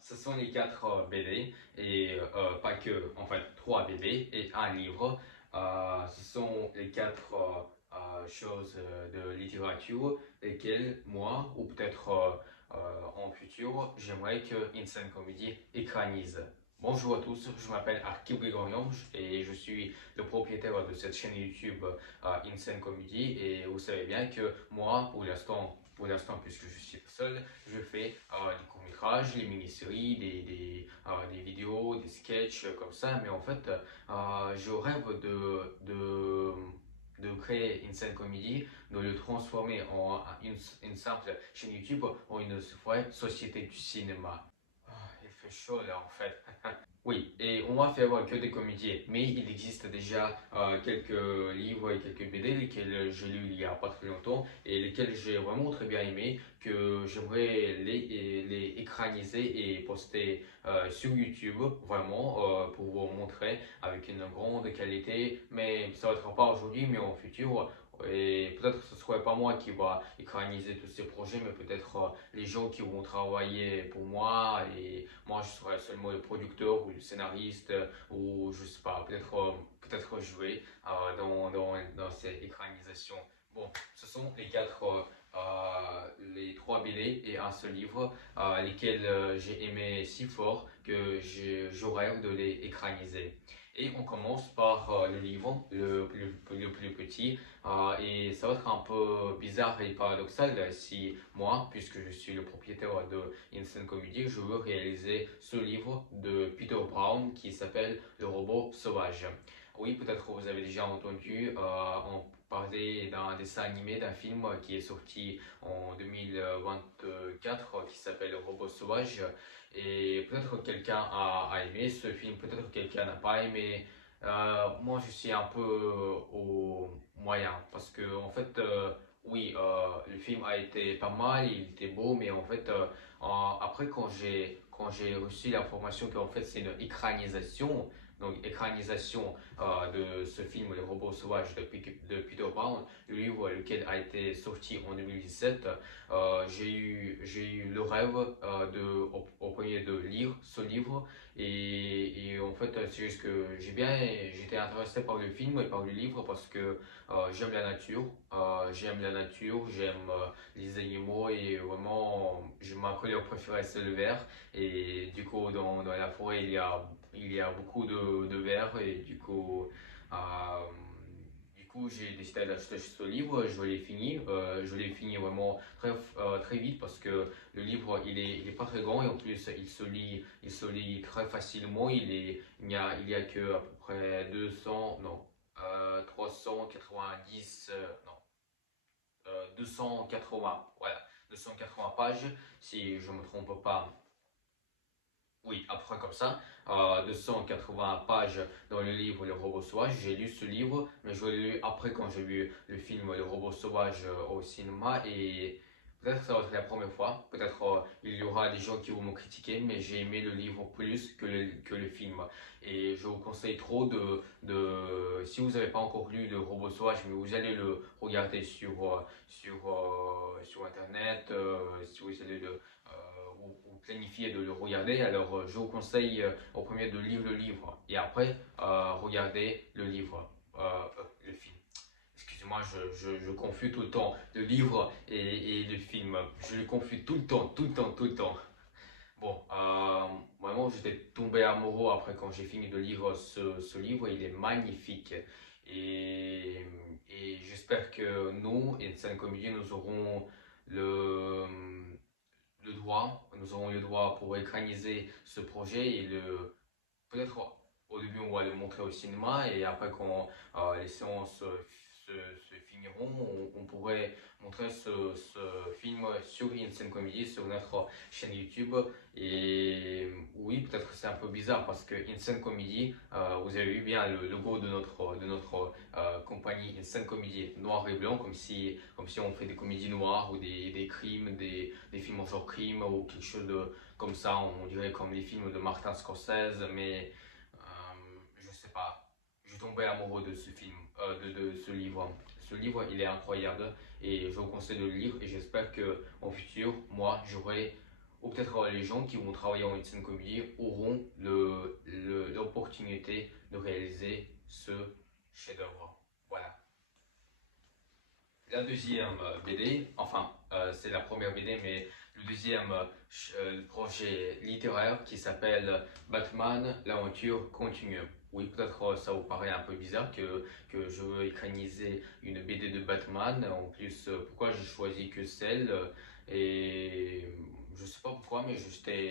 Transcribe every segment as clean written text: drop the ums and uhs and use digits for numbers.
Ce sont les quatre BD et pas que, en fait, trois BD et un livre. Ce sont les quatre choses de littérature lesquelles moi, ou peut-être en futur, j'aimerais que Insane Comedy écranise. Bonjour à tous, je m'appelle Arkib Grigorian et je suis le propriétaire de cette chaîne YouTube Insane Comedy et vous savez bien que moi, pour l'instant, puisque je suis seul, je fais des courts-métrages, des mini-séries, des vidéos, des sketchs comme ça. Mais en fait, je rêve de créer une scène comédie, de le transformer en une simple chaîne YouTube, en une vraie société du cinéma. Il fait chaud là en fait. Oui, et on va faire que des comédies, mais il existe déjà quelques livres et quelques BD lesquels j'ai lus il y a pas très longtemps et lesquels j'ai vraiment très bien aimé, que j'aimerais les écraniser et poster sur YouTube, vraiment, pour vous montrer avec une grande qualité, mais ça ne sera pas aujourd'hui, mais en futur. Et peut-être que ce ne serait pas moi qui va écraniser tous ces projets, mais peut-être les gens qui vont travailler pour moi et moi je serai seulement le producteur ou le scénariste ou je sais pas, peut-être jouer dans ces écranisations. Bon, ce sont les trois BD et un seul livre, lesquels j'ai aimé si fort que je rêve de les écraniser. Et on commence par le livre, le plus petit. Et ça va être un peu bizarre et paradoxal si moi, puisque je suis le propriétaire de Instant Comedy, je veux réaliser ce livre de Peter Brown qui s'appelle Le robot sauvage. Oui, peut-être que vous avez déjà entendu en parler d'un dessin animé, d'un film qui est sorti en 2024 qui s'appelle Le robot sauvage. Et peut-être que quelqu'un a aimé ce film, peut-être que quelqu'un n'a pas aimé. Moi, je suis un peu au moyen parce que en fait, oui, le film a été pas mal, il était beau, mais en fait, après quand j'ai reçu l'information qu'en fait c'est une écranisation, donc écranisation de ce film Le robot sauvage de Peter Brown, le livre lequel a été sorti en 2017, j'ai eu le rêve au premier de lire ce livre et en fait c'est juste que j'étais intéressé par le film et par le livre parce que j'aime la nature, j'aime les animaux et vraiment ma couleur préférée c'est le vert et du coup dans la forêt il y a beaucoup de vers et euh, du coup j'ai décidé d'acheter ce livre, je l'ai fini vraiment très vite parce que le livre il est pas très grand et en plus il se lit très facilement, il y a que à peu près 200, non, 390, non, 280, voilà, 280 pages, si je ne me trompe pas. Oui, à peu près comme ça. 280 pages dans le livre Le robot sauvage. J'ai lu ce livre, mais je l'ai lu après quand j'ai vu le film Le robot sauvage au cinéma. Et peut-être que ça va être la première fois. Peut-être il y aura des gens qui vont me critiquer, mais j'ai aimé le livre plus que le film. Et je vous conseille trop si vous n'avez pas encore lu Le robot sauvage, mais vous allez le regarder sur Internet, si vous allez ou planifiez de le regarder, alors je vous conseille au premier de lire le livre et après regarder le film. Excusez-moi, je confus tout le temps le livre et le film. Je le confus tout le temps, tout le temps, tout le temps. Bon, vraiment, j'étais tombé amoureux après quand j'ai fini de lire ce livre. Il est magnifique. Et, et j'espère que nous, Insane Comedy, le, nous aurons le droit pour écraniser ce projet et peut-être au début on va le montrer au cinéma et après quand les séances se finiront, on pourrait montrer ce film sur Insane Comedy sur notre chaîne YouTube. Et oui, peut-être que c'est un peu bizarre parce que Insane Comedy, vous avez vu bien le logo de notre compagnie Insane Comedy noir et blanc, comme si on fait des comédies noires ou des crimes, des films en genre crime ou quelque chose comme ça, on dirait comme les films de Martin Scorsese, mais je sais pas. Je suis tombé amoureux de ce film, de ce livre. Ce livre, il est incroyable et je vous conseille de le lire et j'espère que en futur, moi, j'aurai ou peut-être les gens qui vont travailler en scène comédie auront l'opportunité de réaliser ce chef-d'œuvre. Voilà. La deuxième BD, enfin c'est la première BD, mais le deuxième projet littéraire qui s'appelle Batman, l'aventure continue. Oui, peut-être ça vous paraît un peu bizarre que je veux écraniser une BD de Batman. En plus, pourquoi j'ai choisi que celle et je sais pas pourquoi, mais j'étais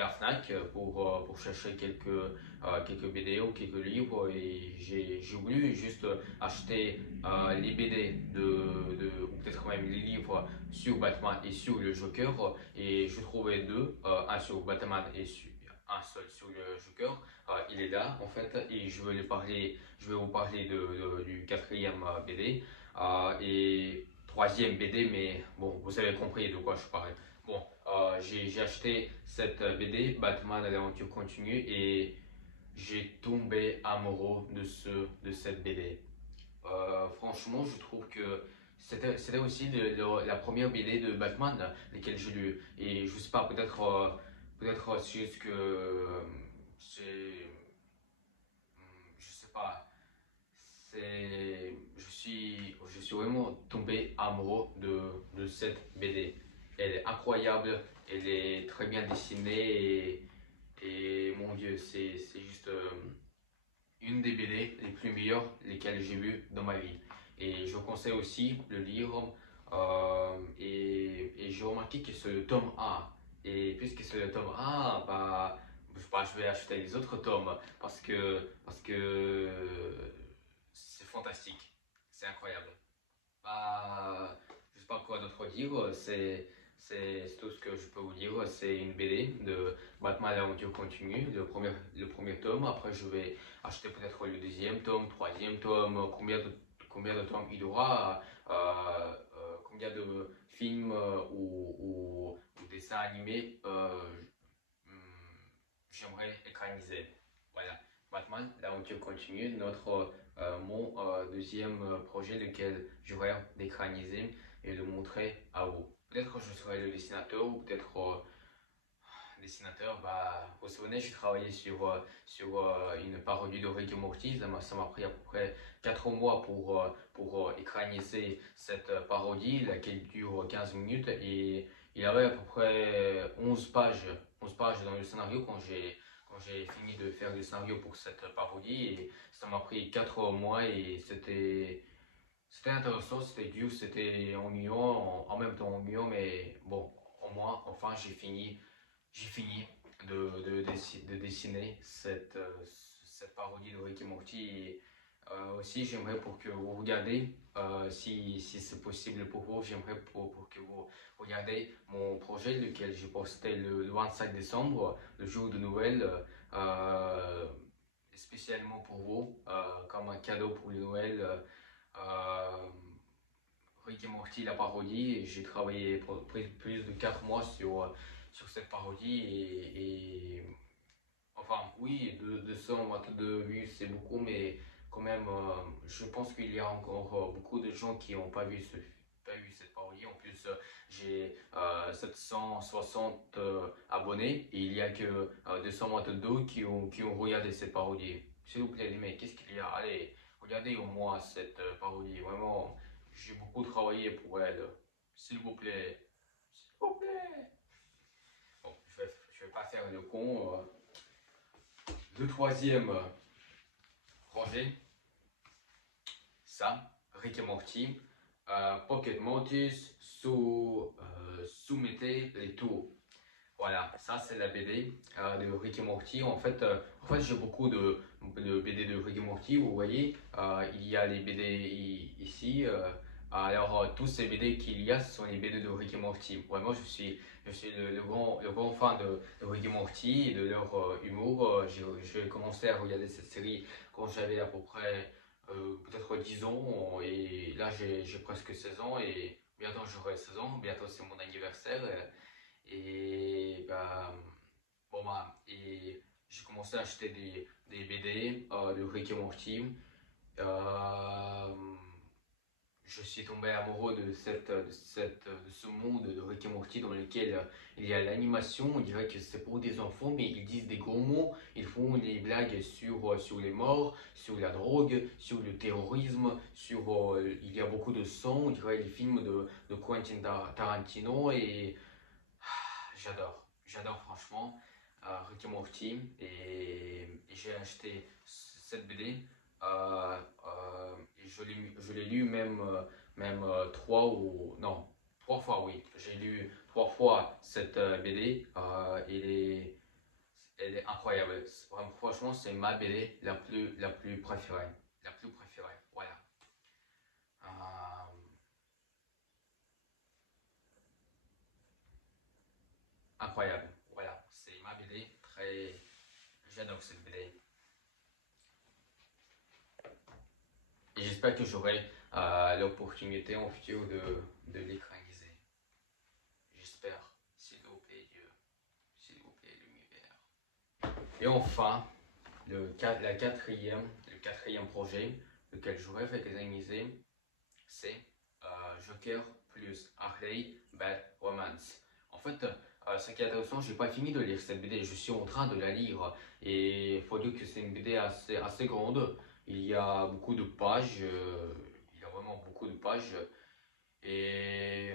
à Fnac pour chercher quelques BD ou quelques livres et j'ai voulu juste acheter les BD ou peut-être même les livres sur Batman et sur le Joker. Et je trouvais deux, un sur Batman et un seul sur le Joker. Il est là en fait et je vais vous parler du quatrième BD et troisième BD, mais bon, vous avez compris de quoi je parle. Bon, j'ai acheté cette BD, Batman à l'aventure continue, et j'ai tombé amoureux de cette BD. Franchement, je trouve que c'était aussi la première BD de Batman, laquelle j'ai lu. Et je sais pas, peut-être c'est juste que c'est, je sais pas, je suis vraiment tombé amoureux de cette BD. Elle est incroyable, elle est très bien dessinée et mon Dieu, c'est juste une des BD les plus meilleures lesquelles j'ai vues dans ma vie. Et je conseille aussi le livre. Et j'ai remarqué que c'est le tome 1. Et puisque c'est le tome 1, je vais acheter les autres tomes parce que c'est fantastique. C'est incroyable. Je sais pas quoi d'autre dire. C'est tout ce que je peux vous dire. C'est une BD de Batman l'aventure continue, le premier tome. Après, je vais acheter peut-être le deuxième tome, troisième tome. Combien de tomes il y aura, combien de films ou dessins animés j'aimerais écraniser. Voilà. Batman l'aventure continue, mon deuxième projet, lequel j'aurais d'écraniser et de montrer à vous. Peut-être que je serai le dessinateur ou peut-être dessinateur. Vous vous souvenez, j'ai travaillé sur une parodie de Rick et Morty. Ça m'a pris à peu près 4 mois pour écraniser cette parodie, laquelle dure 15 minutes. Et il y avait à peu près 11 pages dans le scénario quand j'ai fini de faire le scénario pour cette parodie. Et ça m'a pris 4 mois et c'était intéressant, c'était dur, c'était ennuyant, en même temps ennuyant, mais bon, au moins, enfin, j'ai fini de dessiner cette parodie de Rick et Morty. Et, aussi, j'aimerais pour que vous regardez, si c'est possible pour vous, j'aimerais pour que vous regardez mon projet, lequel j'ai posté le 25 décembre, le jour de Noël, euh, spécialement pour vous, comme un cadeau pour le Noël. Euh, Rick et Morty, la parodie, et j'ai travaillé plus de 4 mois sur cette parodie enfin oui, 222 vues c'est beaucoup, mais quand même, je pense qu'il y a encore beaucoup de gens qui n'ont pas vu cette parodie. En plus, j'ai 760 abonnés et il y a que 222 qui ont regardé cette parodie. S'il vous plaît, les mecs, qu'est-ce qu'il y a? Allez, regardez au moins cette parodie. Vraiment, j'ai beaucoup travaillé pour elle. S'il vous plaît. S'il vous plaît. Bon, je vais pas faire le con. Le troisième projet, ça, Rick et Morty, Pocket Mortis, soumettez les tours. Voilà, ça c'est la BD de Rick et Morty. En fait j'ai beaucoup de BD de Rick et Morty. Vous voyez, il y a les BD ici. Alors, tous ces BD qu'il y a, ce sont les BD de Rick et Morty. Vraiment, je suis le grand fan de Rick et Morty et de leur humour. J'ai commencé à regarder cette série quand j'avais à peu près peut-être 10 ans. Et là, j'ai presque 16 ans et bientôt j'aurai 16 ans. Bientôt, c'est mon anniversaire. Et et j'ai commencé à acheter des BD de Rick et Morty. Euh, je suis tombé amoureux de ce monde de Rick et Morty dans lequel il y a l'animation. On dirait que c'est pour des enfants, mais ils disent des gros mots. Ils font des blagues sur les morts, sur la drogue, sur le terrorisme, il y a beaucoup de sang. On dirait les films de Quentin Tarantino et j'adore. J'adore franchement Rick et Morty et j'ai acheté cette BD et je l'ai lu trois ou non, trois fois oui. J'ai lu trois fois cette BD. Elle est incroyable. Franchement, c'est ma BD la plus préférée. La plus préférée, voilà. Euh, Incroyable, voilà. C'est ma BD. J'adore cette BD. Et j'espère que j'aurai l'opportunité en futur de l'écraniser. J'espère, s'il vous plaît, Dieu, s'il vous plaît, l'univers. Et enfin, le quatrième projet, lequel je rêve réaliser, c'est Joker plus Harley Bad Romance. En fait, ce qui est intéressant, j'ai pas fini de lire cette BD, je suis en train de la lire. Et il faut dire que c'est une BD assez grande. Il y a beaucoup de pages, il y a vraiment beaucoup de pages. Et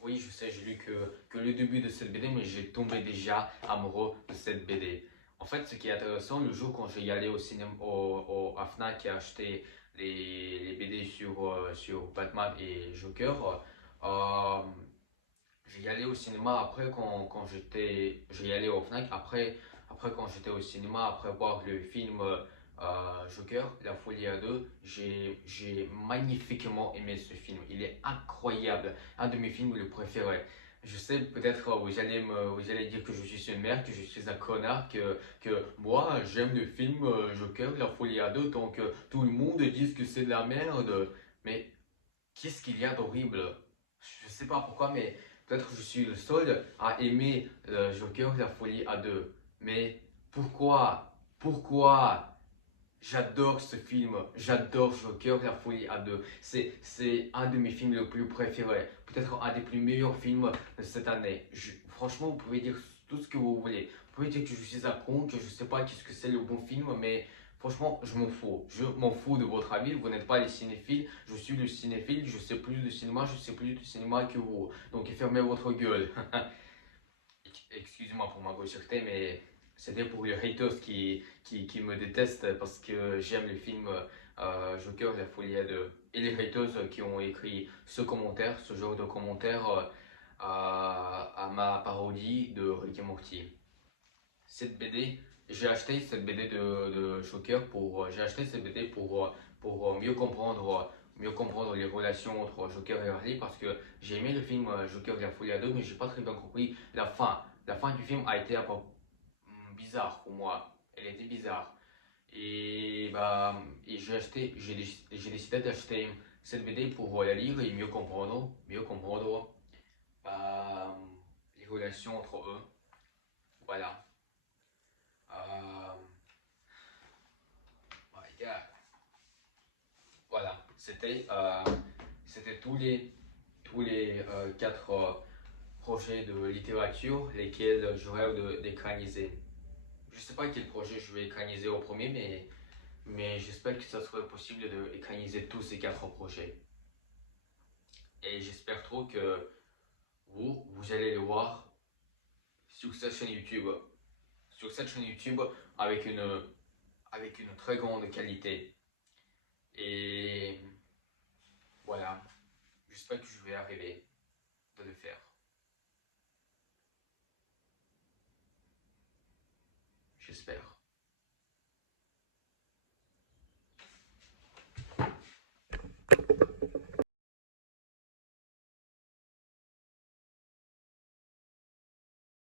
oui, je sais, j'ai lu que le début de cette BD, mais j'ai tombé déjà amoureux de cette BD. En fait, ce qui est intéressant, le jour quand j'ai allé au cinéma, à Fnac et acheté les BD sur Batman et Joker, euh, j'y allé au cinéma après quand j'ai allé au Fnac après quand j'étais au cinéma après voir le film Joker, La Folie à deux, j'ai magnifiquement aimé ce film. Il est incroyable, un de mes films les préférés. Je sais peut-être vous allez dire que je suis une merde, que je suis un connard, que moi j'aime le film Joker, La Folie à deux, donc tout le monde dit que c'est de la merde. Mais qu'est-ce qu'il y a d'horrible? Je sais pas pourquoi, mais peut-être que je suis le seul à aimer Joker, La Folie à deux. Mais pourquoi? Pourquoi? J'adore ce film, j'adore Joker, La Folie à deux. C'est un de mes films les plus préférés, peut-être un des plus meilleurs films de cette année. Franchement, vous pouvez dire tout ce que vous voulez. Vous pouvez dire que je suis un con, que je sais pas qu'est-ce que c'est le bon film, mais franchement, je m'en fous. Je m'en fous de votre avis, vous n'êtes pas les cinéphiles, je suis le cinéphile, je sais plus de cinéma, je sais plus de cinéma que vous. Donc fermez votre gueule. Excusez-moi pour ma grossièreté, mais c'était pour les haters qui me détestent parce que j'aime le film Joker, La Folie à deux. Et les haters qui ont écrit ce commentaire, ce genre de commentaire à ma parodie de Rick et Morty. Cette BD, j'ai acheté cette BD de Joker j'ai acheté cette BD pour mieux comprendre les relations entre Joker et Harley parce que j'ai aimé le film Joker et la folie à deux, mais j'ai pas très bien compris la fin. La fin du film a été un peu bizarre pour moi. Elle était bizarre. Et j'ai décidé d'acheter cette BD pour la lire et mieux comprendre bah, les relations entre eux. Voilà. Euh, My God. Voilà, c'était tous les quatre projets de littérature lesquels je rêve d'écraniser. Je ne sais pas quel projet je vais écraniser au premier, mais j'espère que ça sera possible d'écraniser tous ces quatre projets. Et j'espère trop que vous allez le voir sur cette chaîne YouTube. Sur cette chaîne YouTube avec une très grande qualité. Et voilà, j'espère que je vais arriver de le faire.